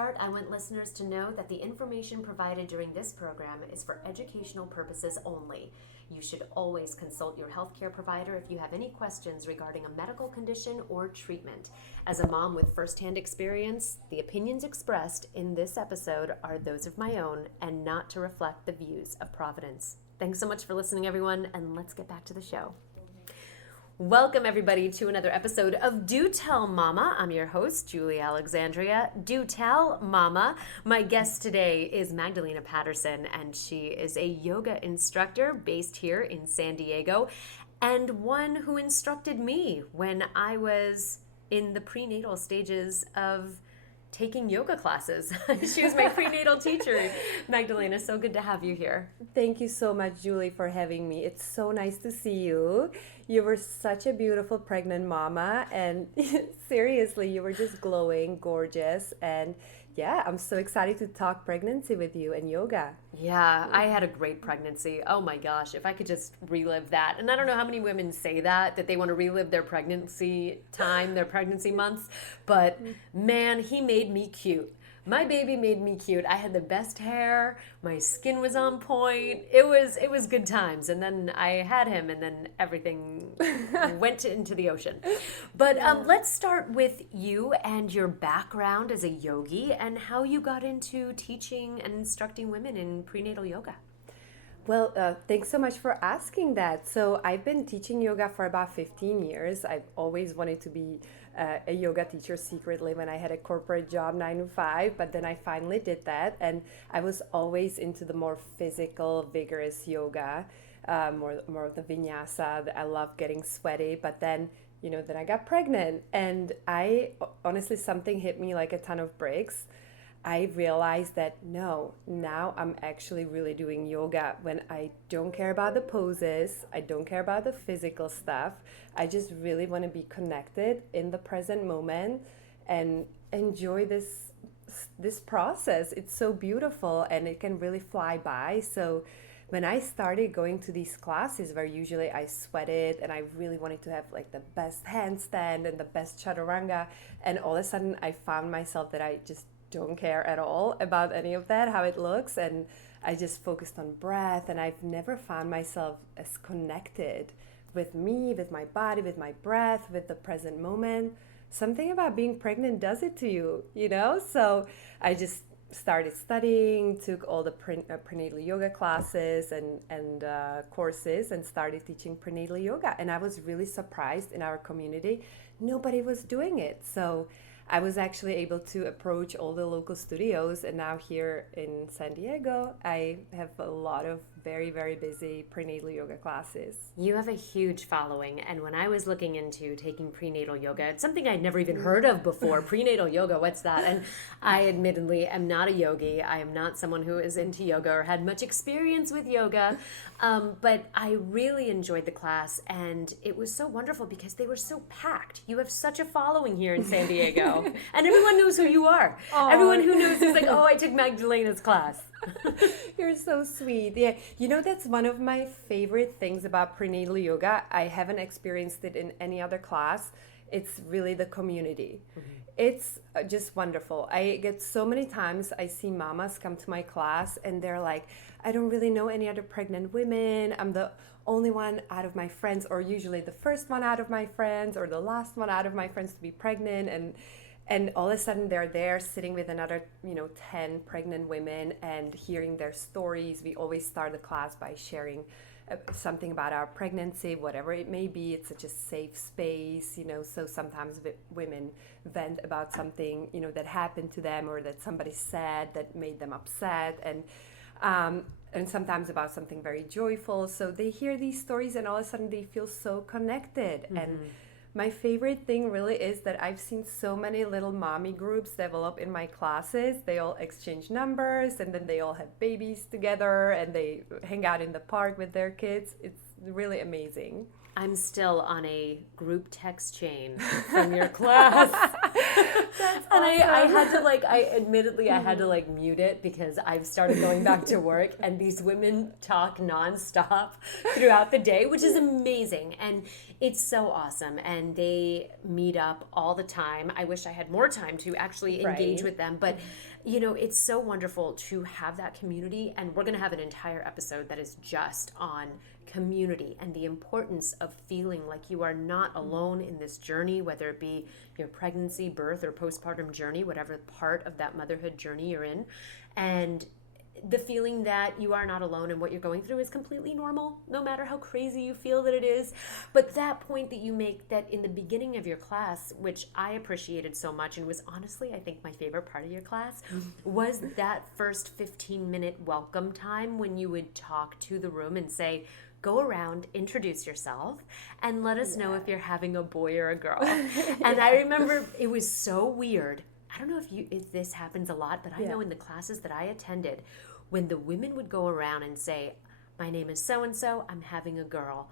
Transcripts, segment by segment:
start, I want listeners to know that the information provided during this program is for educational purposes only. You should always consult your healthcare provider if you have any questions regarding a medical condition or treatment. As a mom with firsthand experience, the opinions expressed in this episode are those of my own and not to reflect the views of Providence. Thanks so much for listening, everyone, and let's get back to the show. Welcome, everybody, to another episode of Do Tell Mama. I'm your host, Julie Alexandria. Do Tell Mama. My guest today is Magdalena Patterson, and she is a yoga instructor based here in San Diego, and one who instructed me when I was in the prenatal stages of taking yoga classes. She was my prenatal teacher. Magdalena, so good to have you here. Thank you so much, Julie, for having me. It's so nice to see you. You were such a beautiful pregnant mama, and seriously, you were just glowing, gorgeous, and yeah, I'm so excited to talk pregnancy with you and yoga. Yeah, I had a great pregnancy. Oh my gosh, if I could just relive that. And I don't know how many women say that they want to relive their pregnancy time, their pregnancy months, but man, he made me cute. My baby made me cute. I had the best hair. My skin was on point. It was good times. And then I had him, and then everything went into the ocean. But let's start with you and your background as a yogi and how you got into teaching and instructing women in prenatal yoga. Well, thanks so much for asking that. So I've been teaching yoga for about 15 years. I've always wanted to be a yoga teacher secretly when I had a corporate job 9 to 5, but then I finally did that, and I was always into the more physical, vigorous yoga, more of the vinyasa. I love getting sweaty, but then then I got pregnant, and I honestly, something hit me like a ton of bricks. I realized that now I'm actually really doing yoga when I don't care about the poses, I don't care about the physical stuff. I just really want to be connected in the present moment and enjoy this process. It's so beautiful and it can really fly by. So when I started going to these classes where usually I sweated and I really wanted to have like the best handstand and the best chaturanga, and all of a sudden I found myself that I just don't care at all about any of that, how it looks, and I just focused on breath, and I've never found myself as connected with me, with my body, with my breath, with the present moment. Something about being pregnant does it to you, So I just started studying, took all the prenatal yoga classes and courses, and started teaching prenatal yoga, and I was really surprised in our community. Nobody was doing it, so I was actually able to approach all the local studios, and now here in San Diego, I have a lot of very, very busy prenatal yoga classes. You have a huge following, and when I was looking into taking prenatal yoga, it's something I'd never even heard of before. Prenatal yoga, what's that? And I admittedly am not a yogi. I am not someone who is into yoga or had much experience with yoga, but I really enjoyed the class, and it was so wonderful because they were so packed. You have such a following here in San Diego, and everyone knows who you are. Aww. Everyone who knows is like, oh, I took Magdalena's class. You're so sweet. Yeah, that's one of my favorite things about prenatal yoga. I haven't experienced it in any other class. It's really the community. Mm-hmm. It's just wonderful. I get so many times I see mamas come to my class and they're like, I don't really know any other pregnant women. I'm the only one out of my friends, or usually the first one out of my friends or the last one out of my friends to be pregnant, and all of a sudden they're there sitting with another 10 pregnant women and hearing their stories. We always start the class by sharing something about our pregnancy, whatever it may be. It's such a safe space, so sometimes women vent about something, that happened to them or that somebody said that made them upset, and sometimes about something very joyful. So they hear these stories and all of a sudden they feel so connected. Mm-hmm. And my favorite thing really is that I've seen so many little mommy groups develop in my classes. They all exchange numbers, and then they all have babies together, and they hang out in the park with their kids. It's really amazing. I'm still on a group text chain from your class. That's And I awesome. had to I had to mute it because I've started going back to work and these women talk nonstop throughout the day, which is amazing. And it's so awesome. And they meet up all the time. I wish I had more time to actually engage Right. with them. But, it's so wonderful to have that community. And we're going to have an entire episode that is just on community and the importance of feeling like you are not alone in this journey, whether it be your pregnancy, birth, or postpartum journey, whatever part of that motherhood journey you're in. And the feeling that you are not alone and what you're going through is completely normal, no matter how crazy you feel that it is. But that point that you make that in the beginning of your class, which I appreciated so much and was honestly, I think, my favorite part of your class, was that first 15-minute welcome time when you would talk to the room and say, go around, introduce yourself, and let us know if you're having a boy or a girl. And I remember it was so weird. I don't know if this happens a lot, but I know in the classes that I attended, when the women would go around and say, my name is so-and-so, I'm having a girl,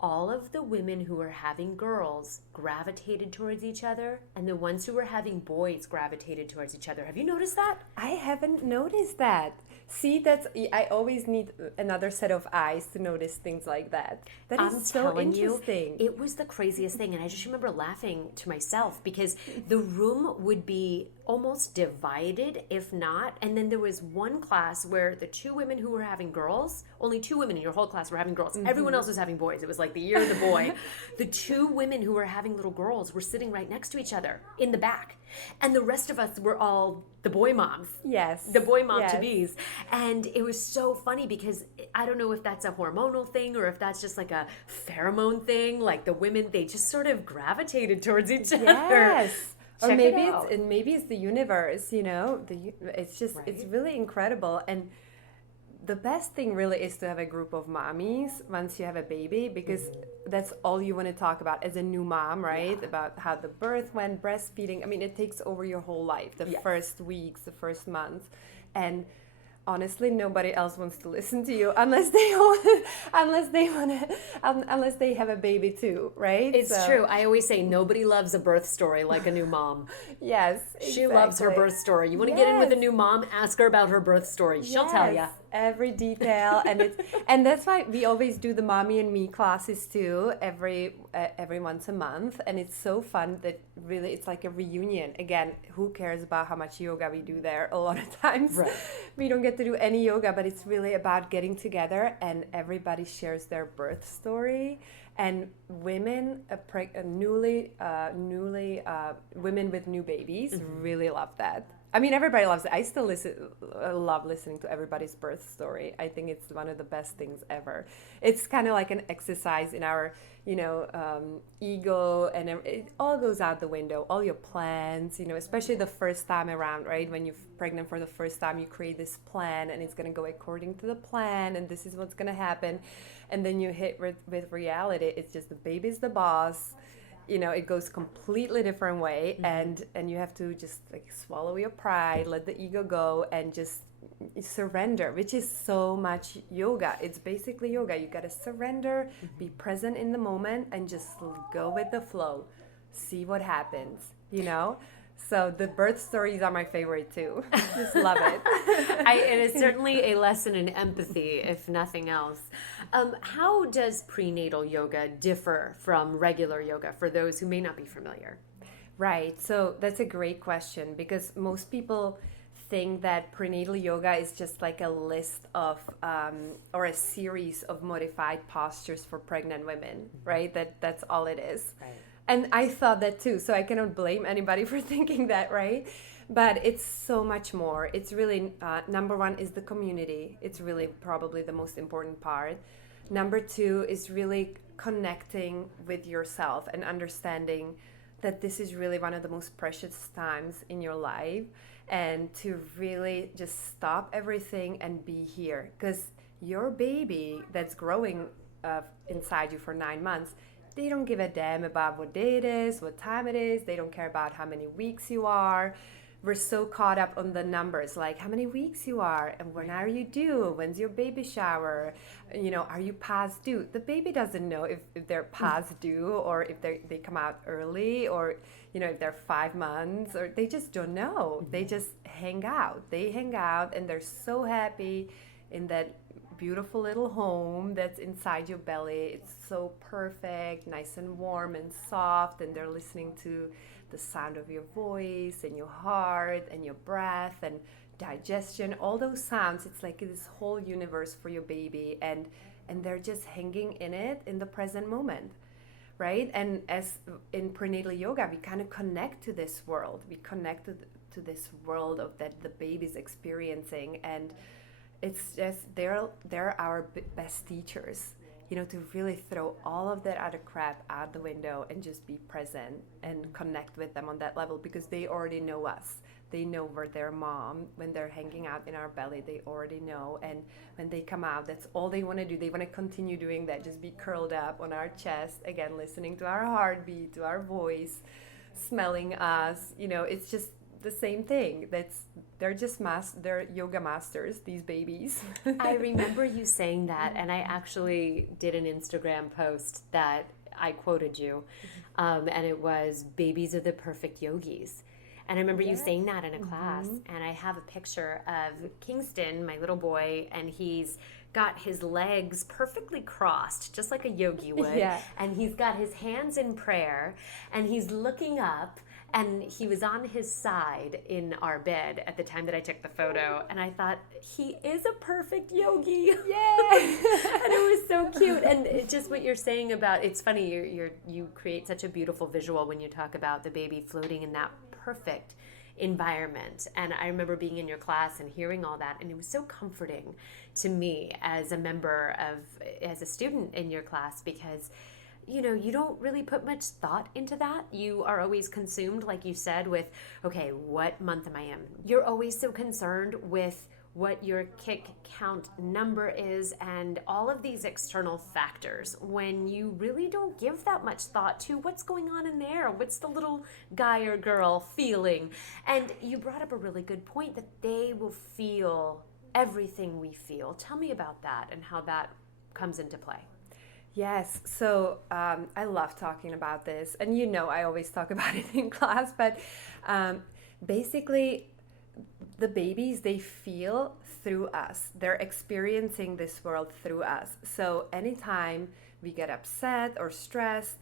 all of the women who were having girls gravitated towards each other, and the ones who were having boys gravitated towards each other. Have you noticed that? I haven't noticed that. See, I always need another set of eyes to notice things like that. That is so interesting. It was the craziest thing. And I just remember laughing to myself because the room would be almost divided, if not. And then there was one class where the two women who were having girls, only two women in your whole class were having girls. Everyone else was having boys. It was like the year of the boy. The two women who were having little girls were sitting right next to each other in the back. And the rest of us were all the boy moms. Yes. The boy mom to be's. And it was so funny because I don't know if that's a hormonal thing or if that's just like a pheromone thing. Like the women, they just sort of gravitated towards each other. Yes. Or maybe it out. maybe it's the universe, it's just, it's really incredible. And the best thing really is to have a group of mommies once you have a baby, because that's all you want to talk about as a new mom, right? Yeah. About how the birth went, breastfeeding. I mean, it takes over your whole life, the first weeks, the first months. And honestly, nobody else wants to listen to you unless they have a baby too, right? It's true. I always say nobody loves a birth story like a new mom. Yes, She loves her exactly. birth story. You want to get in with a new mom? Ask her about her birth story. She'll tell you. Every detail, and that's why we always do the Mommy and Me classes too, every once a month, and it's so fun that really it's like a reunion. Again, who cares about how much yoga we do there? A lot of times, Right. we don't get to do any yoga, but it's really about getting together and everybody shares their birth story. And women, women with new babies really love that. I mean, everybody loves it. I still love listening to everybody's birth story. I think it's one of the best things ever. It's kind of like an exercise in our, ego, and it all goes out the window. All your plans, especially the first time around, right? When you're pregnant for the first time, you create this plan, and it's going to go according to the plan, and this is what's going to happen. And then you hit with reality. It's just the baby's the boss. It goes completely different way, and you have to just swallow your pride, let the ego go, and just surrender, which is so much yoga. It's basically yoga. You got to surrender, be present in the moment, and just go with the flow. See what happens, So the birth stories are my favorite too. Just love it. It is certainly a lesson in empathy, if nothing else. How does prenatal yoga differ from regular yoga for those who may not be familiar? Right. So that's a great question, because most people think that prenatal yoga is just like a list of or a series of modified postures for pregnant women, right? That's all it is. Right. And I thought that too, so I cannot blame anybody for thinking that, right? But it's so much more. It's really, number one is the community. It's really probably the most important part. Number two is really connecting with yourself and understanding that this is really one of the most precious times in your life, and to really just stop everything and be here. Because your baby that's growing inside you for 9 months, they don't give a damn about what day it is, what time it is. They don't care about how many weeks you are. we're so caught up on the numbers, like how many weeks you are and when are you due, when's your baby shower, are you past due. The baby doesn't know if they're past due, or if they come out early, or if they're 5 months, or they just don't know. They just hang out, and they're so happy in that beautiful little home that's inside your belly. It's so perfect, nice and warm and soft, and they're listening to the sound of your voice and your heart and your breath and digestion, all those sounds. It's like this whole universe for your baby, and they're just hanging in it in the present moment, right? And as in prenatal yoga, we kind of connect to this world. We connect to this world of that the baby's experiencing, and it's just they're our best teachers, to really throw all of that other crap out the window and just be present and connect with them on that level, because they already know us. They know we're their mom. When they're hanging out in our belly, they already know. And when they come out, that's all they want to do. They want to continue doing that, just be curled up on our chest, again, listening to our heartbeat, to our voice, smelling us. It's just the same thing. They're yoga masters, these babies. I remember you saying that, and I actually did an Instagram post that I quoted you, and it was, babies are the perfect yogis. And I remember you saying that in a class, and I have a picture of Kingston, my little boy, and he's got his legs perfectly crossed, just like a yogi would, and he's got his hands in prayer, and he's looking up, and he was on his side in our bed at the time that I took the photo, and I thought, he is a perfect yogi. Yay! And it was so cute. And it's just what you're saying about, it's funny, you create such a beautiful visual when you talk about the baby floating in that perfect environment. And I remember being in your class and hearing all that, and it was so comforting to me as a student in your class, because you don't really put much thought into that. You are always consumed, like you said, with, okay, what month am I in? You're always so concerned with what your kick count number is and all of these external factors, when you really don't give that much thought to what's going on in there. What's the little guy or girl feeling? And you brought up a really good point, that they will feel everything we feel. Tell me about that and how that comes into play. Yes, so I love talking about this, and I always talk about it in class, but basically the babies, they feel through us. They're experiencing this world through us. So anytime we get upset or stressed,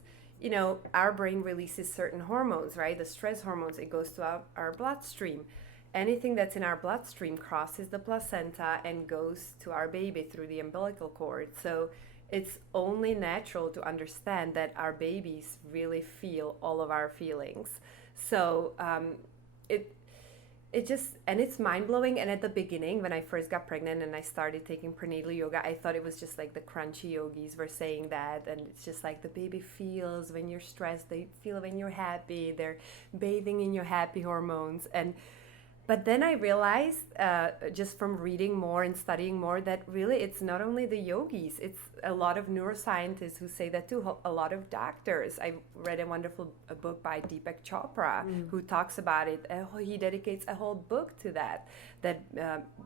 our brain releases certain hormones, right? The stress hormones, it goes to our bloodstream. Anything that's in our bloodstream crosses the placenta and goes to our baby through the umbilical cord. So it's only natural to understand that our babies really feel all of our feelings. So it's mind-blowing. And at the beginning, when I first got pregnant and I started taking prenatal yoga, I thought it was just like the crunchy yogis were saying that, and it's just like the baby feels when you're stressed, they feel when you're happy, they're bathing in your happy hormones. But then I realized, just from reading more and studying more, that really it's not only the yogis, it's a lot of neuroscientists who say that too, a lot of doctors. I read a wonderful book by Deepak Chopra who talks about it. He dedicates a whole book to that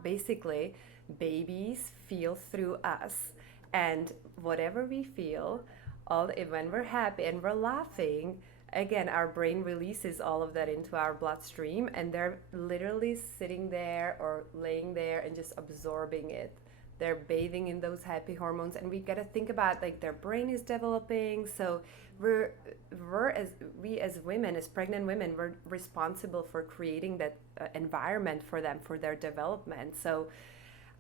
basically babies feel through us. And whatever we feel, when we're happy and we're laughing, again, our brain releases all of that into our bloodstream, and they're literally sitting there or laying there and just absorbing it. They're bathing in those happy hormones, and we got to think about, like, their brain is developing. So we as women, as pregnant women, we're responsible for creating that environment for them, for their development. So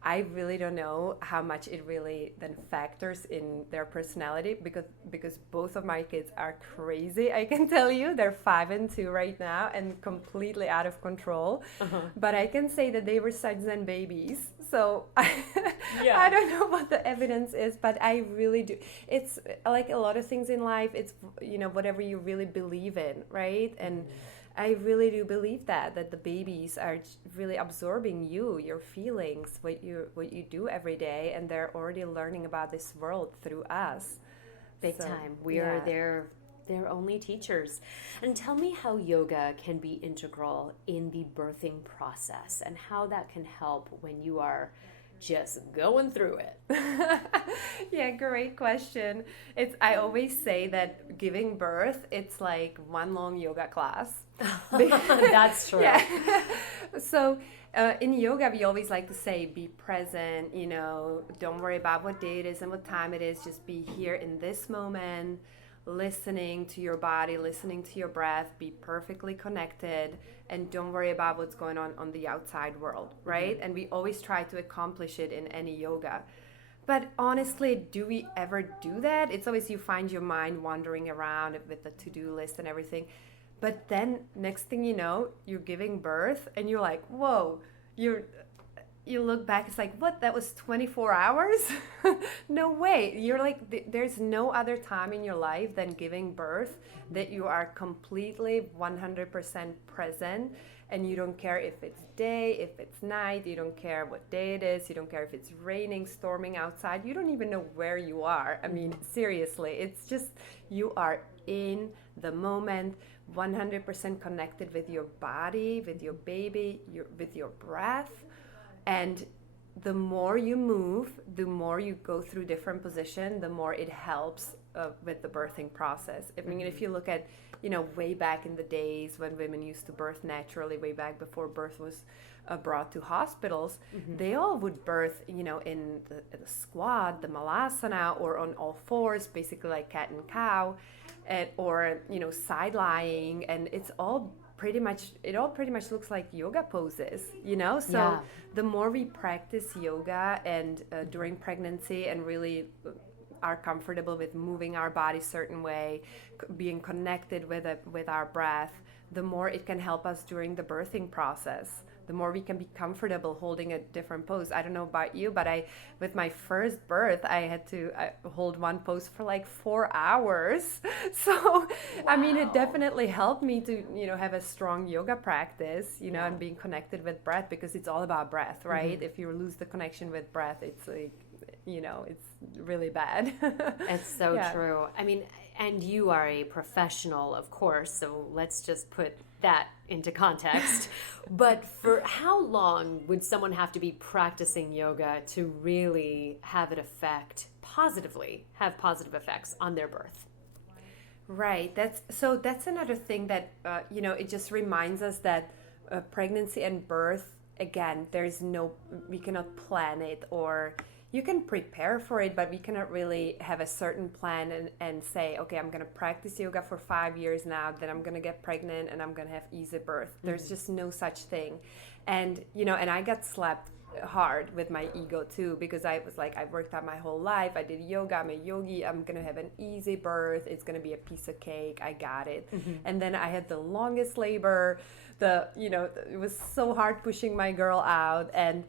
I really don't know how much it really then factors in their personality, because both of my kids are crazy. I can tell you, they're 5 and 2 right now and completely out of control. But I can say that they were such zen babies. So I don't know what the evidence is, but I really do. It's like a lot of things in life. It's whatever you really believe in, right? And I really do believe that the babies are really absorbing your feelings, what you do every day, and they're already learning about this world through us. Big time. We are their They're only teachers. And tell me how yoga can be integral in the birthing process and how that can help when you are just going through it. Yeah, great question. I always say that giving birth, it's like one long yoga class. That's true. Yeah. So in yoga, we always like to say, be present, don't worry about what day it is and what time it is. Just be here in this moment, listening to your body, listening to your breath, be perfectly connected, and don't worry about what's going on the outside world, right? And we always try to accomplish it in any yoga. But honestly, do we ever do that? It's always you find your mind wandering around with the to-do list and everything. But then next thing you know, you're giving birth and you're like, whoa, you look back, it's like, what, that was 24 hours? No way. You're like, there's no other time in your life than giving birth that you are completely 100% present, and you don't care if it's day, if it's night, you don't care what day it is, you don't care if it's raining, storming outside, you don't even know where you are. I mean, seriously, it's just, you are in the moment, 100% connected with your body, with your baby, with your breath. And the more you move, the more you go through different positions, the more it helps with the birthing process. I mean, if you look at, way back in the days when women used to birth naturally, way back before birth was brought to hospitals, they all would birth, in the squat, the malasana, or on all fours, basically like cat and cow, or, side lying, and it all pretty much looks like yoga poses, so Yeah. The more we practice yoga and during pregnancy and really are comfortable with moving our body certain way, being connected with our breath, the more it can help us during the birthing process. The more we can be comfortable holding a different pose. I don't know about you, but with my first birth, I had to hold one pose for like 4 hours. So, wow. I mean, it definitely helped me to, have a strong yoga practice, and being connected with breath, because it's all about breath, right? If you lose the connection with breath, it's like, it's really bad. It's so true. I mean, and you are a professional, of course, so let's just put that into context. But for how long would someone have to be practicing yoga to really have have positive effects on their birth? Right. That's another thing that, it just reminds us that pregnancy and birth, again, we cannot plan it, or you can prepare for it, but we cannot really have a certain plan and say, okay, I'm going to practice yoga for 5 years now, then I'm going to get pregnant and I'm going to have easy birth. There's just no such thing. And, and I got slapped hard with my ego too, because I was like, I worked out my whole life, I did yoga, I'm a yogi, I'm going to have an easy birth, it's going to be a piece of cake, I got it. And then I had the longest labor, it was so hard pushing my girl out, and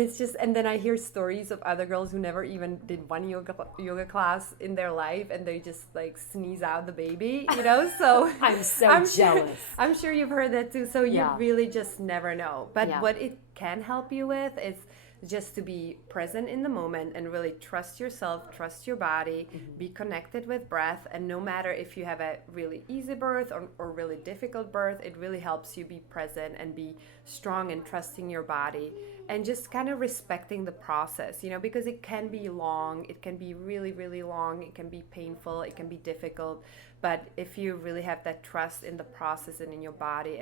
it's just, and then I hear stories of other girls who never even did one yoga class in their life, and they just like sneeze out the baby, so I'm jealous. I'm sure you've heard that too. So you really just never know. But what it can help you with is just to be present in the moment and really trust yourself, trust your body, be connected with breath. And no matter if you have a really easy birth or really difficult birth, it really helps you be present and be strong and trusting your body, and just kind of respecting the process, because it can be long, it can be really, really long, it can be painful, it can be difficult. But if you really have that trust in the process and in your body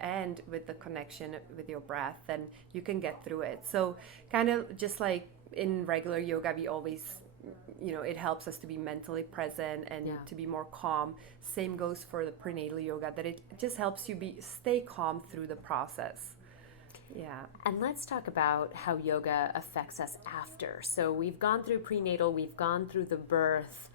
and with the connection with your breath, then you can get through it. So kind of just like in regular yoga, we always, it helps us to be mentally present and to be more calm. Same goes for the prenatal yoga, that it just helps you stay calm through the process. Yeah. And let's talk about how yoga affects us after. So we've gone through prenatal, we've gone through the birth.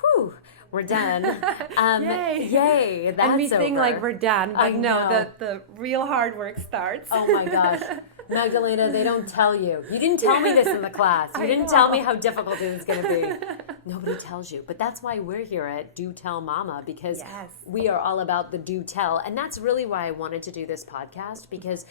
Whew, we're done. Yay, that's and we think over. like we're done, but no, the real hard work starts. Oh my gosh. Magdalena, they don't tell you. You didn't tell me this in the class. You didn't tell me how difficult it was going to be. Nobody tells you. But that's why we're here at Do Tell Mama, because we are all about the do tell. And that's really why I wanted to do this podcast, because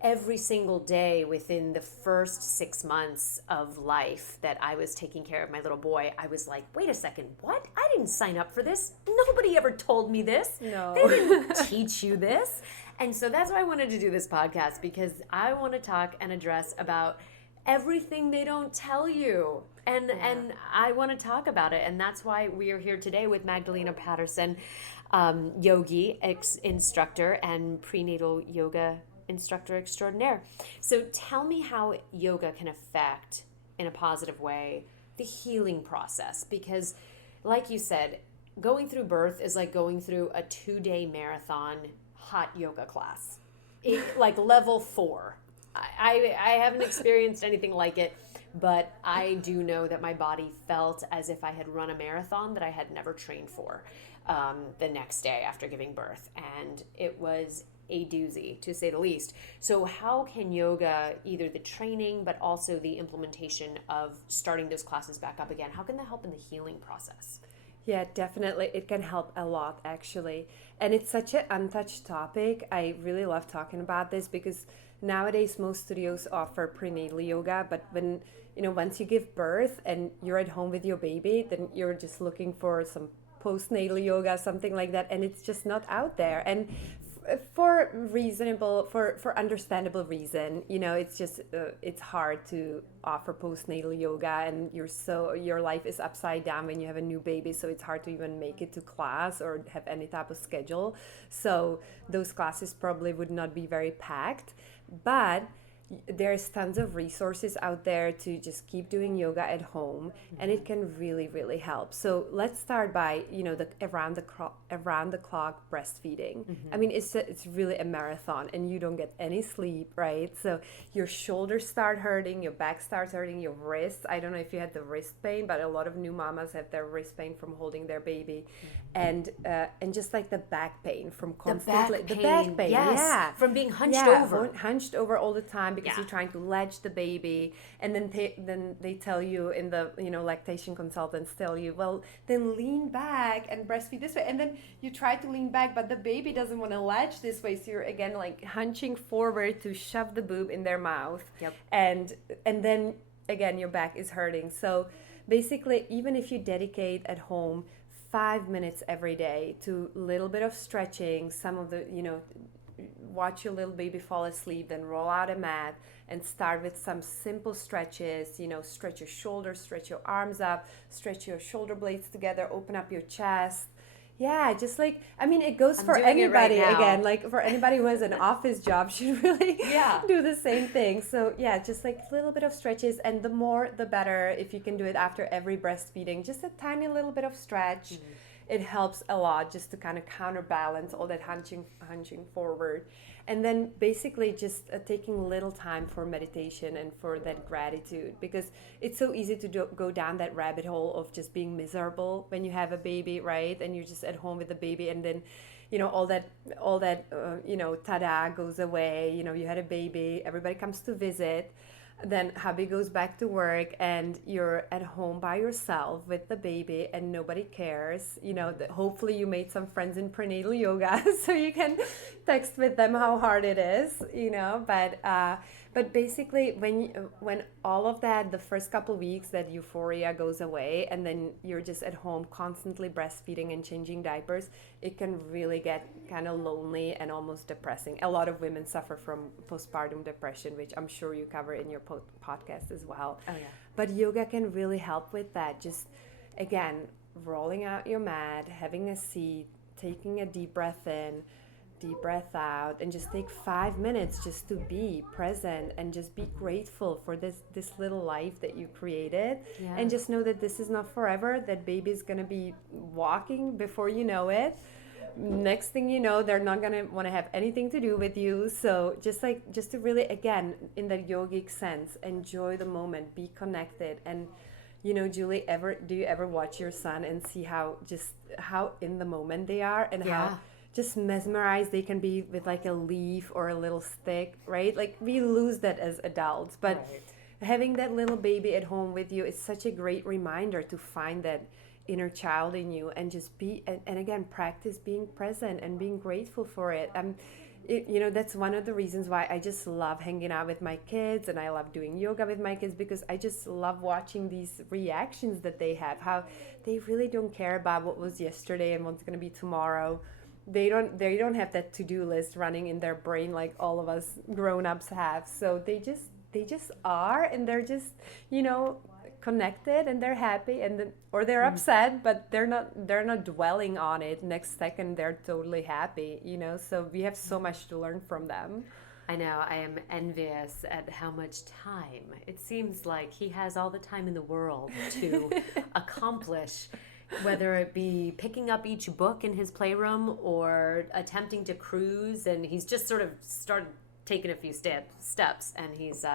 every single day within the first 6 months of life that I was taking care of my little boy, I was like, wait a second, what? I didn't sign up for this. Nobody ever told me this. No. They didn't teach you this. And so that's why I wanted to do this podcast, because I want to talk and address about everything they don't tell you. And I want to talk about it. And that's why we are here today with Magdalena Patterson, Yogi instructor and prenatal yoga instructor extraordinaire. So tell me how yoga can affect, in a positive way, the healing process. Because like you said, going through birth is like going through a 2-day marathon hot yoga class. Like level 4. I haven't experienced anything like it, but I do know that my body felt as if I had run a marathon that I had never trained for the next day after giving birth. And it was a doozy, to say the least. So how can yoga, either the training, but also the implementation of starting those classes back up again, how can that help in the healing process? Yeah, definitely. It can help a lot, actually. And it's such an untouched topic. I really love talking about this because nowadays most studios offer prenatal yoga, but when, once you give birth and you're at home with your baby, then you're just looking for some postnatal yoga, something like that, and it's just not out there. And for understandable reason, it's just it's hard to offer postnatal yoga, and your life is upside down when you have a new baby, so it's hard to even make it to class or have any type of schedule. So those classes probably would not be very packed, but there's tons of resources out there to just keep doing yoga at home, and it can really, really help. So let's start by the around the clock breastfeeding. I mean, it's really a marathon, and you don't get any sleep, right? So your shoulders start hurting, your back starts hurting, your wrists. I don't know if you had the wrist pain, but a lot of new mamas have their wrist pain from holding their baby, and just like the back pain from constantly the back pain, yes, yeah, from being hunched hunched over all the time, because you're trying to latch the baby, and then they tell you in the lactation consultants tell you, well, then lean back and breastfeed this way, and then you try to lean back, but the baby doesn't want to latch this way, so you're again like hunching forward to shove the boob in their mouth. And then again your back is hurting. So basically, even if you dedicate at home 5 minutes every day to a little bit of stretching, some of the watch your little baby fall asleep, then roll out a mat and start with some simple stretches. Stretch your shoulders, stretch your arms up, stretch your shoulder blades together, open up your chest. Yeah, just like, I mean, it goes for anybody. Right, again, like for anybody who has an office job should really do the same thing. So yeah, just like a little bit of stretches, and the more the better. If you can do it after every breastfeeding, just a tiny little bit of stretch. It helps a lot just to kind of counterbalance all that hunching forward. And then basically just taking little time for meditation and for that gratitude, because it's so easy to go down that rabbit hole of just being miserable when you have a baby, right? And you're just at home with the baby, and then all that tada goes away. You had a baby, everybody comes to visit, then hubby goes back to work, and you're at home by yourself with the baby, and nobody cares. Hopefully you made some friends in prenatal yoga so you can text with them how hard it is, but basically when all of that, the first couple weeks, that euphoria goes away, and then you're just at home constantly breastfeeding and changing diapers, it can really get kind of lonely and almost depressing. A lot of women suffer from postpartum depression, which I'm sure you cover in your podcast as well. Oh, yeah. But yoga can really help with that. Just, again, rolling out your mat, having a seat, taking a deep breath in, deep breath out, and just take 5 minutes just to be present and just be grateful for this little life that you created. And just know that this is not forever. That baby's gonna be walking before you know it. Next thing you know, they're not gonna want to have anything to do with you. So just to really, again, in the yogic sense, enjoy the moment, be connected. And Julie, do you ever watch your son and see how in the moment they are, and how just mesmerized they can be with like a leaf or a little stick, right? Like we lose that as adults, but having that little baby at home with you is such a great reminder to find that inner child in you, and just be, and again, practice being present and being grateful for it. that's one of the reasons why I just love hanging out with my kids, and I love doing yoga with my kids, because I just love watching these reactions that they have, how they really don't care about what was yesterday and what's going to be tomorrow. They don't have that to-do list running in their brain like all of us grown-ups have. So they just are, and they're just, connected, and they're happy, and then, or they're upset, but they're not dwelling on it. Next second they're totally happy, so we have so much to learn from them. I know, I am envious at how much time. It seems like he has all the time in the world to accomplish, whether it be picking up each book in his playroom or attempting to cruise, and he's just sort of started taking a few steps, and he's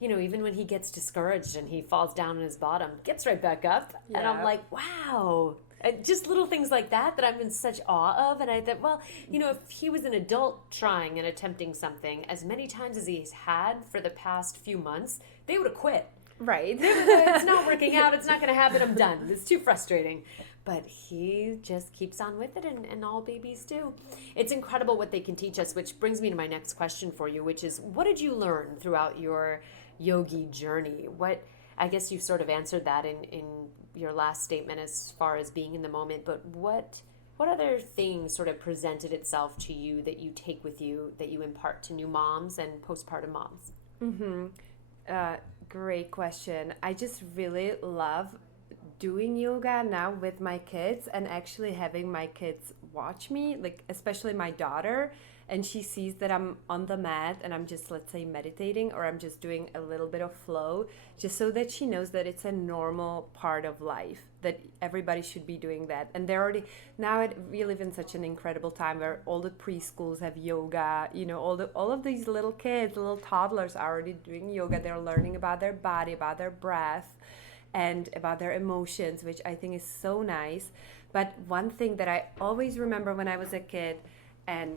even when he gets discouraged and he falls down on his bottom, gets right back up. Yeah. And I'm like, wow. Just little things like that I'm in such awe of. And I thought, well, if he was an adult trying and attempting something as many times as he's had for the past few months, they would have quit. Right. It's not working out. It's not going to happen. I'm done. It's too frustrating. But he just keeps on with it, and all babies do. It's incredible what they can teach us, which brings me to my next question for you, which is, what did you learn throughout your yogi journey? I guess you sort of answered that in your last statement as far as being in the moment, but what other things sort of presented itself to you that you take with you, that you impart to new moms and postpartum moms? Great question. I just really love doing yoga now with my kids, and actually having my kids watch me, like especially my daughter, and she sees that I'm on the mat and I'm just, let's say, meditating, or I'm just doing a little bit of flow, just so that she knows that it's a normal part of life, that everybody should be doing that. And we live in such an incredible time where all the preschools have yoga, all of these little kids, little toddlers are already doing yoga. They're learning about their body, about their breath, and about their emotions, which I think is so nice. But one thing that I always remember when I was a kid, and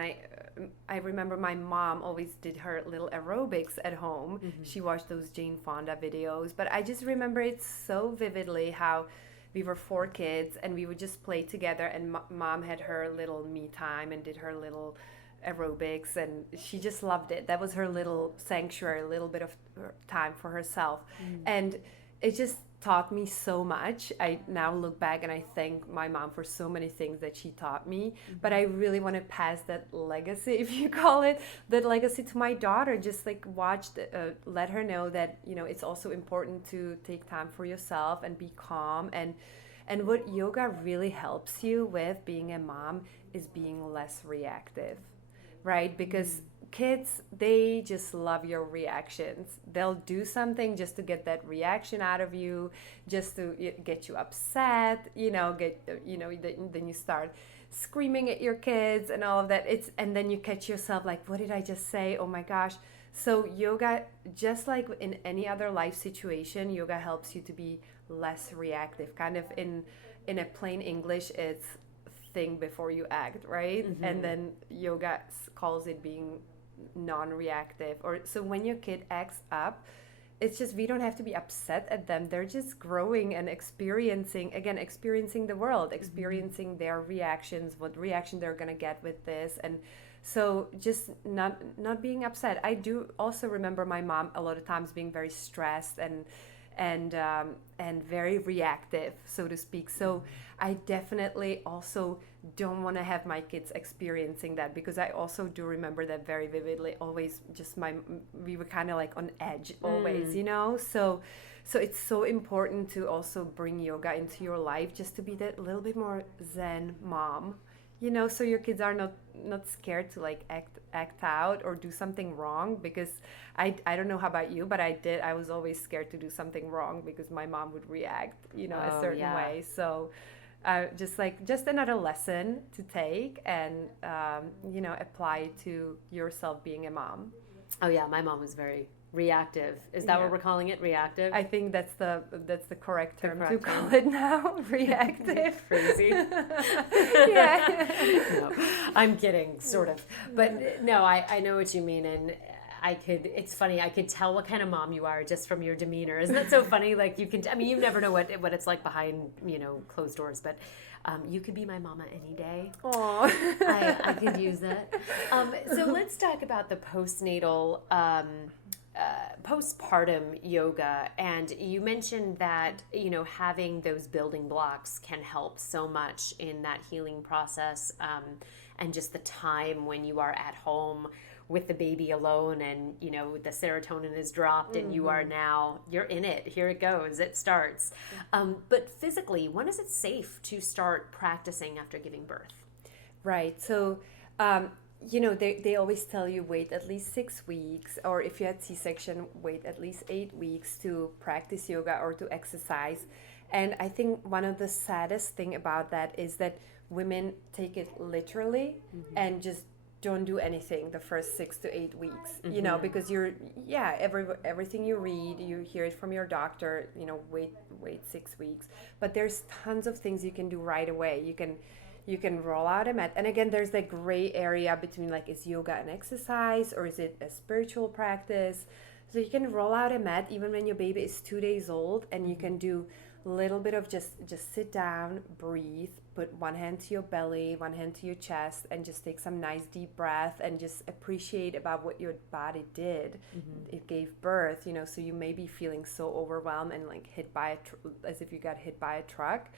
I remember my mom always did her little aerobics at home. Mm-hmm. She watched those Jane Fonda videos, but I just remember it so vividly how we were 4 kids and we would just play together, and mom had her little me time and did her little aerobics, and she just loved it. That was her little sanctuary, a little bit of time for herself. And it just taught me so much. I now look back and I thank my mom for so many things that she taught me, but I really want to pass that legacy, if you call it, that legacy to my daughter. Just like let her know that, it's also important to take time for yourself and be calm. And what yoga really helps you with being a mom is being less reactive, right? Because kids, they just love your reactions. They'll do something just to get that reaction out of you, just to get you upset, then you start screaming at your kids and all of that. And then you catch yourself like, what did I just say? Oh my gosh. So yoga, just like in any other life situation, yoga helps you to be less reactive. Kind of in a plain English, it's think before you act, right? Mm-hmm. And then yoga calls it being non-reactive. Or so when your kid acts up, it's just, we don't have to be upset at them. They're just growing and experiencing the world, experiencing their reactions, what reaction they're gonna get with this. And so just not being upset. I do also remember my mom a lot of times being very stressed and very reactive, so to speak. So I definitely also don't want to have my kids experiencing that, because I also do remember that very vividly. Always just we were kind of like on edge always, So it's so important to also bring yoga into your life, just to be that little bit more Zen mom, so your kids are not scared to like act out or do something wrong. Because I don't know how about you, but I was always scared to do something wrong because my mom would react, a certain way. So just another lesson to take and apply to yourself being a mom. Oh yeah, my mom was very reactive. Is that what we're calling it? Reactive? I think that's the correct term to call it now. Reactive. Crazy. Yeah. No, I'm kidding, sort of. But no, I know what you mean, and it's funny, I could tell what kind of mom you are just from your demeanor. Isn't that so funny? Like you never know what it's like behind, closed doors. But You could be my mama any day. Oh, I could use that. So let's talk about the postnatal, postpartum yoga. And you mentioned that, having those building blocks can help so much in that healing process, and just the time when you are at home with the baby alone, and the serotonin is dropped, and you're in it. Here it goes. It starts. But physically, when is it safe to start practicing after giving birth? right. So, they always tell you wait at least 6 weeks, or if you had C-section, wait at least 8 weeks to practice yoga or to exercise. And I think one of the saddest thing about that is that women take it literally and just don't do anything the first 6 to 8 weeks, because everything you read, you hear it from your doctor, wait 6 weeks. But there's tons of things you can do right away. You can roll out a mat. And again, there's that gray area between like, is yoga an exercise or is it a spiritual practice? So you can roll out a mat even when your baby is 2 days old, and you can do a little bit of just sit down, breathe, put one hand to your belly, one hand to your chest, and just take some nice deep breath and just appreciate about what your body did. It gave birth, so you may be feeling so overwhelmed and like hit by as if you got hit by a truck.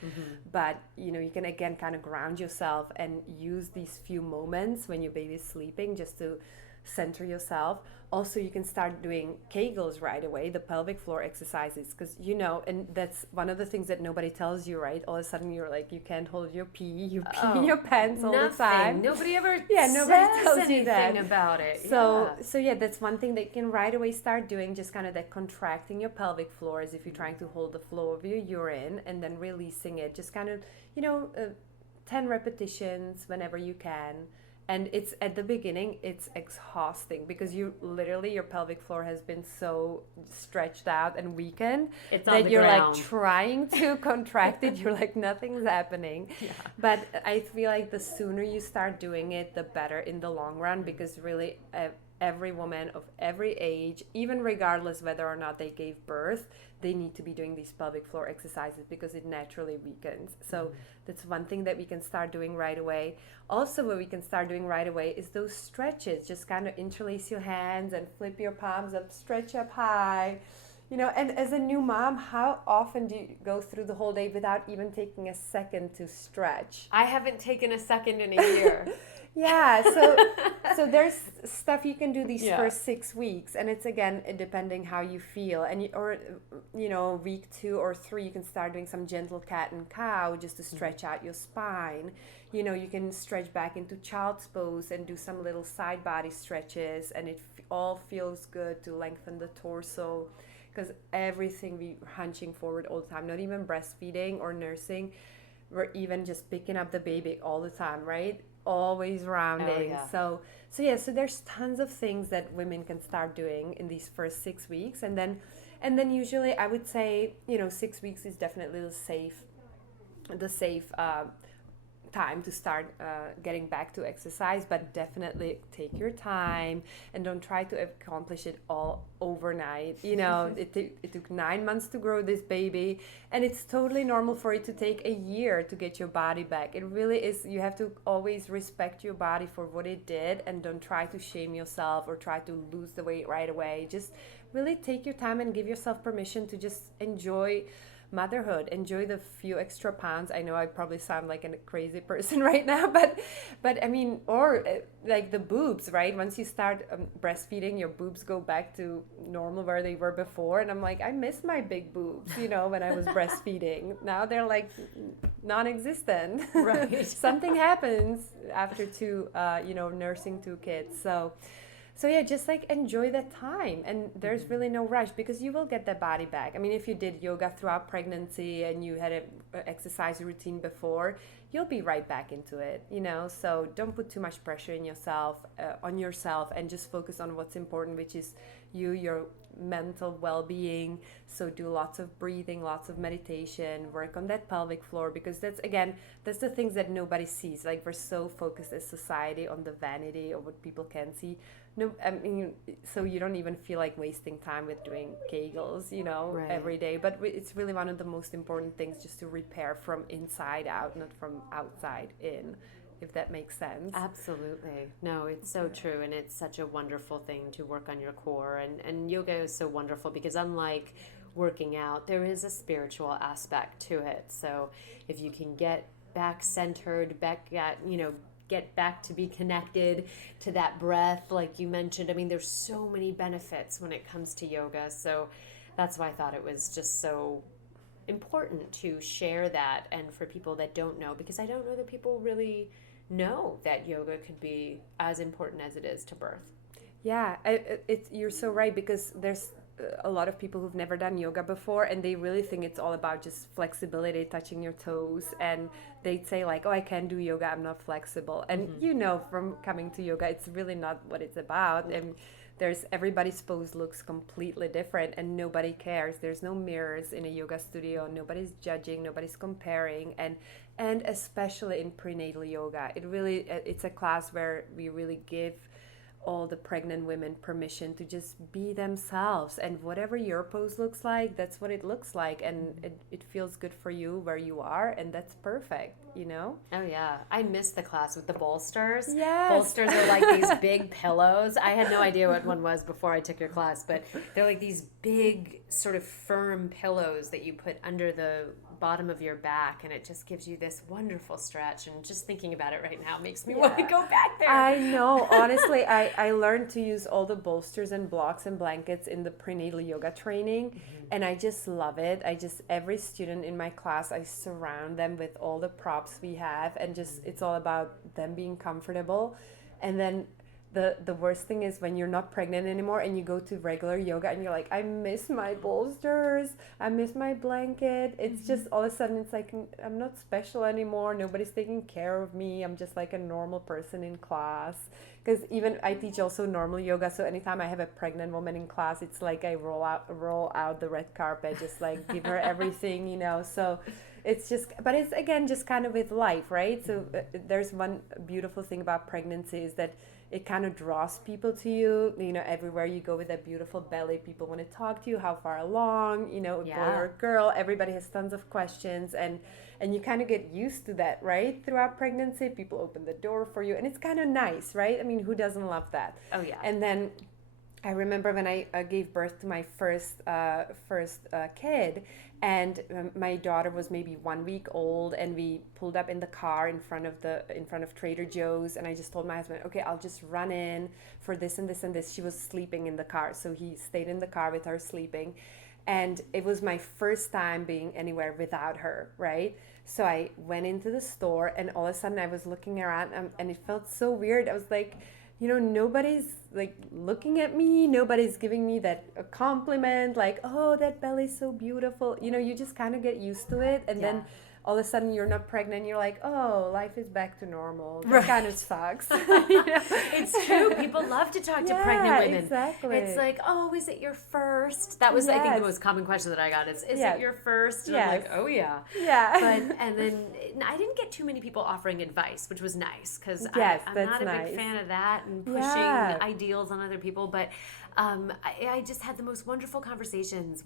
But you can again kind of ground yourself and use these few moments when your baby's sleeping just to center yourself. Also, you can start doing Kegels right away, the pelvic floor exercises, because and that's one of the things that nobody tells you, right? All of a sudden you're like, you can't hold you pee in your pants all the time. Nobody ever nobody tells anything you that about it. So that's one thing that you can right away start doing, just kind of that contracting your pelvic floor as if you're trying to hold the flow of your urine, and then releasing it, just kind of 10 repetitions whenever you can. And it's at the beginning, it's exhausting because your pelvic floor has been so stretched out and weakened that you're ground. like trying to contract it. You're like, nothing's happening. Yeah. But I feel like the sooner you start doing it, the better in the long run, because really every woman of every age, even regardless whether or not they gave birth, they need to be doing these pelvic floor exercises because it naturally weakens. So that's one thing that we can start doing right away. Also, what we can start doing right away is those stretches. Just kind of interlace your hands and flip your palms up, stretch up high. And as a new mom, how often do you go through the whole day without even taking a second to stretch? I haven't taken a second in a year. Yeah, so there's stuff you can do these first 6 weeks, and it's again depending how you feel, and week 2 or 3 you can start doing some gentle cat and cow just to stretch out your spine. You can stretch back into child's pose and do some little side body stretches, and it all feels good to lengthen the torso, because everything we're hunching forward all the time, not even breastfeeding or nursing, we're even just picking up the baby all the time, right? Always rounding. So there's tons of things that women can start doing in these first 6 weeks, and then usually I would say 6 weeks is definitely the safe time to start getting back to exercise, but definitely take your time and don't try to accomplish it all overnight. It took 9 months to grow this baby, and it's totally normal for it to take a year to get your body back. It really is. You have to always respect your body for what it did, and don't try to shame yourself or try to lose the weight right away. Just really take your time and give yourself permission to just enjoy motherhood, enjoy the few extra pounds. I know I probably sound like a crazy person right now, but I mean, or like the boobs, right? Once you start breastfeeding, your boobs go back to normal where they were before, and I'm like, I miss my big boobs, when I was breastfeeding. Now they're like non-existent. Right. Something happens after nursing 2 kids. So yeah, just like enjoy that time, and there's really no rush, because you will get that body back. I mean, if you did yoga throughout pregnancy and you had an exercise routine before, you'll be right back into it, So don't put too much pressure on yourself, and just focus on what's important, which is you, mental well-being. So do lots of breathing, lots of meditation, work on that pelvic floor, because that's the things that nobody sees. Like, we're so focused as society on the vanity of what people can see. No, I mean, so you don't even feel like wasting time with doing Kegels, Right. every day. But it's really one of the most important things, just to repair from inside out, not from outside in, if that makes sense. Absolutely. No, it's so true. And it's such a wonderful thing to work on your core. And yoga is so wonderful because, unlike working out, there is a spiritual aspect to it. So if you can get back centered, get back to be connected to that breath, like you mentioned. I mean, there's so many benefits when it comes to yoga. So that's why I thought it was just so important to share that, and for people that don't know, because I don't know that people really know that yoga could be as important as it is to birth. Yeah, you're so right, because there's a lot of people who've never done yoga before, and they really think it's all about just flexibility, touching your toes, and they'd say like, oh, I can't do yoga, I'm not flexible. And from coming to yoga, it's really not what it's about. And everybody's pose looks completely different, and nobody cares. There's no mirrors in a yoga studio, nobody's judging, nobody's comparing. And especially in prenatal yoga, it's a class where we really give all the pregnant women permission to just be themselves, and whatever your pose looks like, that's what it looks like, and it feels good for you where you are, and that's perfect. Oh yeah, I miss the class with the bolsters. Yes. Bolsters are like these big pillows. I had no idea what one was before I took your class, but they're like these big sort of firm pillows that you put under the bottom of your back, and it just gives you this wonderful stretch. And just thinking about it right now makes me want to go back there. I know. Honestly, I learned to use all the bolsters and blocks and blankets in the prenatal yoga training, and I just love it. Every student in my class, I surround them with all the props we have, and just it's all about them being comfortable. And then the worst thing is when you're not pregnant anymore and you go to regular yoga and you're like, I miss my bolsters, I miss my blanket. It's just all of a sudden it's like, I'm not special anymore, nobody's taking care of me, I'm just like a normal person in class. Because even I teach also normal yoga, so anytime I have a pregnant woman in class, it's like I roll out the red carpet, just like give her everything, so it's just, but it's again just kind of with life, right? So there's one beautiful thing about pregnancy is that it kind of draws people to you. Everywhere you go with that beautiful belly, people want to talk to you. How far along? A boy or a girl. Everybody has tons of questions, and you kind of get used to that, right? Throughout pregnancy, people open the door for you, and it's kind of nice, right? I mean, who doesn't love that? Oh yeah. And then I remember when I gave birth to my first kid, and my daughter was maybe 1 week old, and we pulled up in the car in front of Trader Joe's, and I just told my husband, okay, I'll just run in for this and this and this. She was sleeping in the car, so he stayed in the car with her sleeping, and it was my first time being anywhere without her, right? So I went into the store, and all of a sudden I was looking around, and it felt so weird. I was like, nobody's like looking at me, nobody's giving me that a compliment, like, oh, that belly's so beautiful. You just kind of get used to it, and then all of a sudden you're not pregnant, you're like, oh, life is back to normal. That kind of sucks. It's true. People love to talk to pregnant women. Exactly. It's like, oh, is it your first? That was, I think, the most common question that I got is it your first? And I'm like, oh, yeah. Yeah. And then I didn't get too many people offering advice, which was nice, because I'm not a big fan of that and pushing ideals on other people. But I just had the most wonderful conversations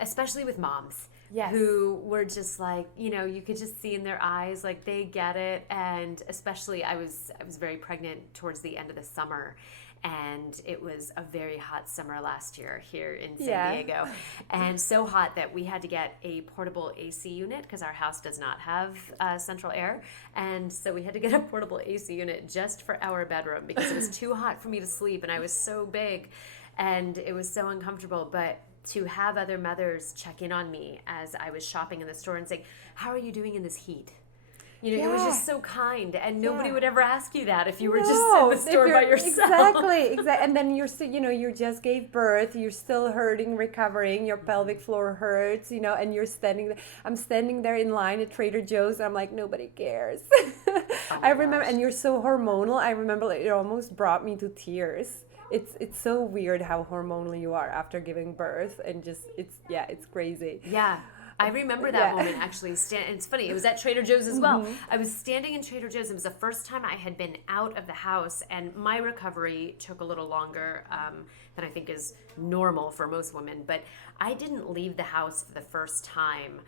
especially with moms. Yes. Who were just like, you could just see in their eyes, like they get it. And especially I was very pregnant towards the end of the summer, and it was a very hot summer last year here in San Diego, and so hot that we had to get a portable AC unit because our house does not have central air, and so we had to get a portable AC unit just for our bedroom because it was too hot for me to sleep, and I was so big and it was so uncomfortable. But to have other mothers check in on me as I was shopping in the store and saying, how are you doing in this heat? It was just so kind, and nobody would ever ask you that if you were just in the store by yourself. Exactly. And then you're still, you just gave birth, you're still hurting, recovering, your pelvic floor hurts, and you're standing there. I'm standing there in line at Trader Joe's, and I'm like, nobody cares. I remember, and you're so hormonal. I remember it almost brought me to tears. it's so weird how hormonal you are after giving birth, and just it's crazy. Yeah. I remember that moment actually. It's funny. It was at Trader Joe's as well. I was standing in Trader Joe's. It was the first time I had been out of the house, and my recovery took a little longer than I think is normal for most women. But I didn't leave the house for the first time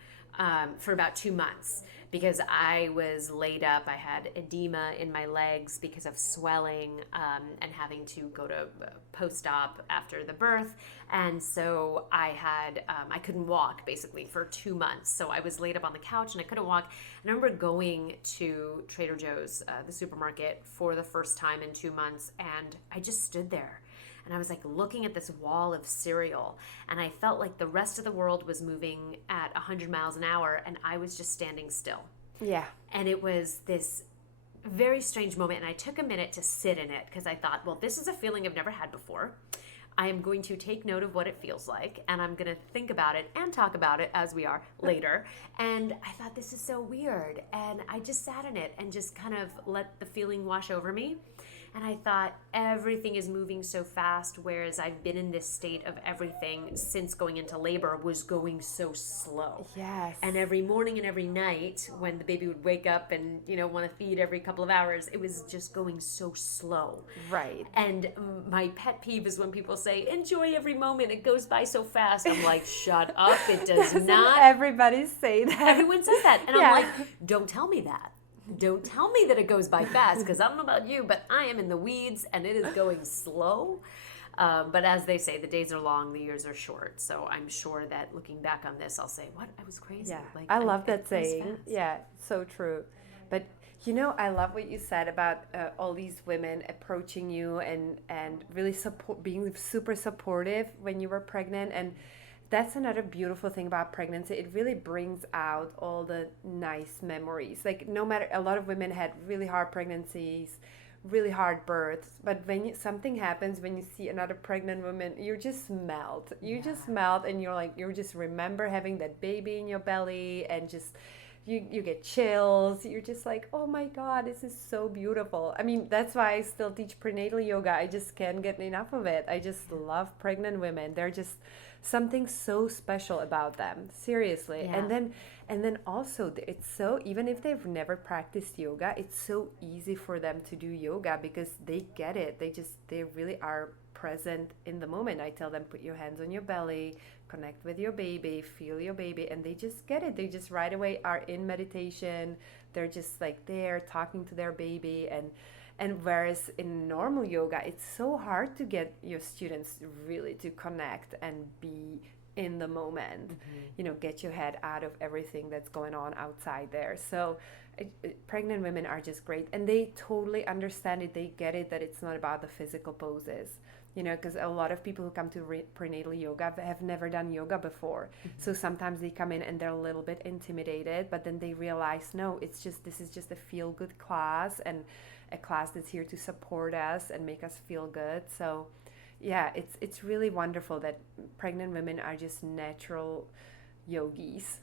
for about 2 months because I was laid up. I had edema in my legs because of swelling and having to go to post-op after the birth. And so I couldn't walk basically for 2 months. So I was laid up on the couch and I couldn't walk. And I remember going to Trader Joe's, the supermarket, for the first time in 2 months. And I just stood there. And I was like looking at this wall of cereal, and I felt like the rest of the world was moving at 100 miles an hour, and I was just standing still. Yeah. And it was this very strange moment, and I took a minute to sit in it because I thought, well, this is a feeling I've never had before. I am going to take note of what it feels like, and I'm going to think about it and talk about it as we are later. And I thought, this is so weird. And I just sat in it and just kind of let the feeling wash over me. And I thought, everything is moving so fast, whereas I've been in this state of everything since going into labor was going so slow. Yes. And every morning and every night when the baby would wake up and, want to feed every couple of hours, it was just going so slow. Right. And my pet peeve is when people say, enjoy every moment, it goes by so fast. I'm like, shut up, it does not. Everybody say that. Everyone says that. And I'm like, don't tell me that. Don't tell me that it goes by fast, because I don't know about you, but I am in the weeds and it is going slow. But as they say, the days are long, the years are short. So I'm sure that looking back on this, I'll say, what? I was crazy. Yeah, Like, I love that saying. Yeah, so true. But I love what you said about all these women approaching you and really being super supportive when you were pregnant. And that's another beautiful thing about pregnancy. It really brings out all the nice memories. Like, no matter, a lot of women had really hard pregnancies, really hard births, but when something happens, when you see another pregnant woman, you just melt. You just melt, and you just remember having that baby in your belly, and just you get chills. You're just like, oh my God, this is so beautiful. I mean, that's why I still teach prenatal yoga. I just can't get enough of it. I just love pregnant women. They're just something so special about them, seriously. Yeah. And then also, it's so, even if they've never practiced yoga, it's so easy for them to do yoga because they get it. They really are present in the moment. I tell them, put your hands on your belly, connect with your baby, feel your baby, and they just get it. They just right away are in meditation. They're just like there talking to their baby. And whereas in normal yoga, it's so hard to get your students really to connect and be in the moment, get your head out of everything that's going on outside there. So pregnant women are just great. And they totally understand it. They get it, that it's not about the physical poses, because a lot of people who come to prenatal yoga have never done yoga before. So sometimes they come in and they're a little bit intimidated, but then they realize, no, this is just a feel-good class, and a class that's here to support us and make us feel good. So yeah, it's really wonderful that pregnant women are just natural yogis.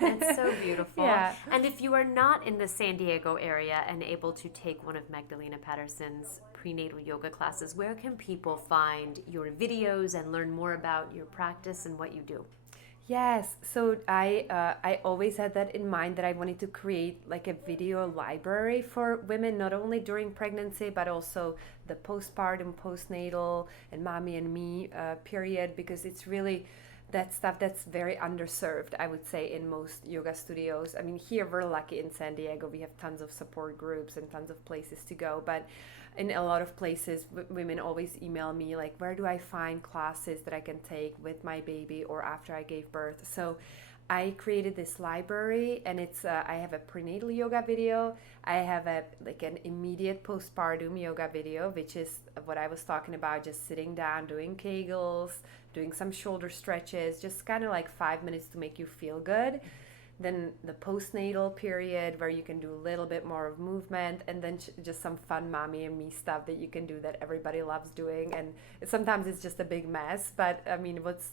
That's so beautiful. Yeah. And if you are not in the San Diego area and able to take one of Magdalena Patterson's prenatal yoga classes, where can people find your videos and learn more about your practice and what you do? Yes, so I always had that in mind, that I wanted to create like a video library for women, not only during pregnancy, but also the postpartum, postnatal, and mommy and me period, because it's really that stuff that's very underserved, I would say, in most yoga studios. I mean, here we're lucky in San Diego, we have tons of support groups and tons of places to go, but in a lot of places, women always email me like, where do I find classes that I can take with my baby or after I gave birth? So I created this library, and it's I have a prenatal yoga video. I have an immediate postpartum yoga video, which is what I was talking about, just sitting down, doing Kegels, doing some shoulder stretches, just kind of like 5 minutes to make you feel good. Then the postnatal period, where you can do a little bit more of movement, and then just some fun mommy and me stuff that you can do that everybody loves doing. And sometimes it's just a big mess, but I mean, what's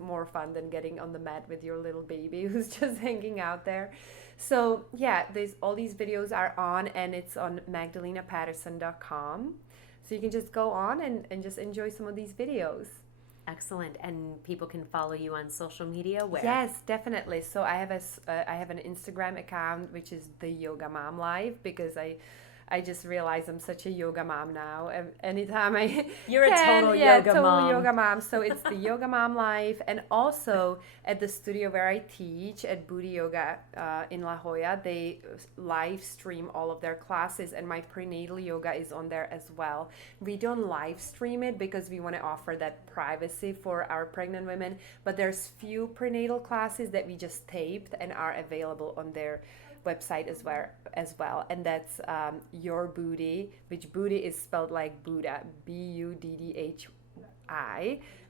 more fun than getting on the mat with your little baby who's just hanging out there? So yeah, all these videos are on, and it's on magdalenapatterson.com. So you can just go on and just enjoy some of these videos. Excellent. And people can follow you on social media where? Yes, definitely. So I have an Instagram account, which is the Yoga Mom Life, because I just realized I'm such a yoga mom now. Anytime You're a total yoga mom. yoga mom. So it's the Yoga Mom Life, and also at the studio where I teach at Booty Yoga in La Jolla, they live stream all of their classes, and my prenatal yoga is on there as well. We don't live stream it because we want to offer that privacy for our pregnant women, but there's few prenatal classes that we just taped and are available on their website as well, and that's Your Booty, which booty is spelled like Buddha, Buddhi,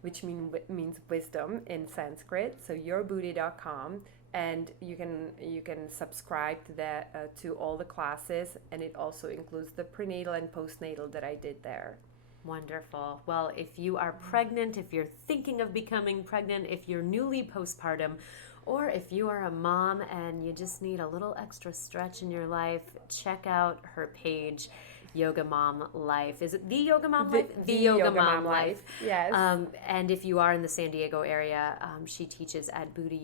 which means wisdom in Sanskrit. So yourbooty.com, and you can subscribe to that to all the classes, and it also includes the prenatal and postnatal that I did there. Wonderful. Well, if you are pregnant, if you're thinking of becoming pregnant, if you're newly postpartum, or if you are a mom and you just need a little extra stretch in your life, check out her page, Yoga Mom Life. Is it the Yoga Mom Life? The Yoga Mom Life. Yes. And if you are in the San Diego area, she teaches at Booty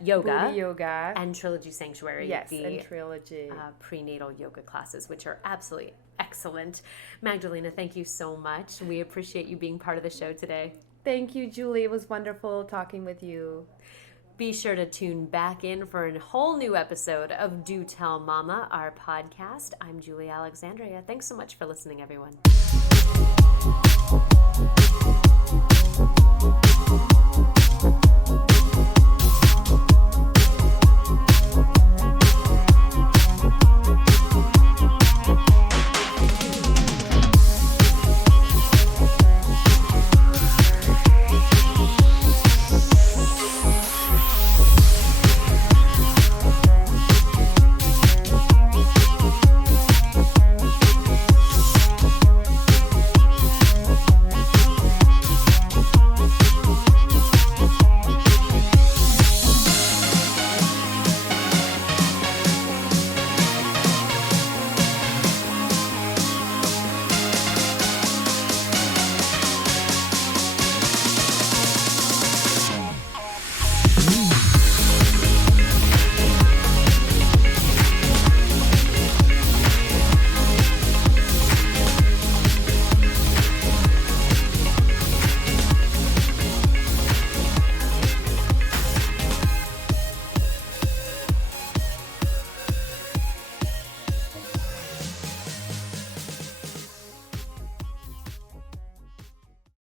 Yoga and Trilogy Sanctuary. Yes, and Trilogy. Prenatal yoga classes, which are absolutely excellent. Magdalena, thank you so much. We appreciate you being part of the show today. Thank you, Julie. It was wonderful talking with you. Be sure to tune back in for a whole new episode of Do Tell Mama, our podcast. I'm Julie Alexandria. Thanks so much for listening, everyone.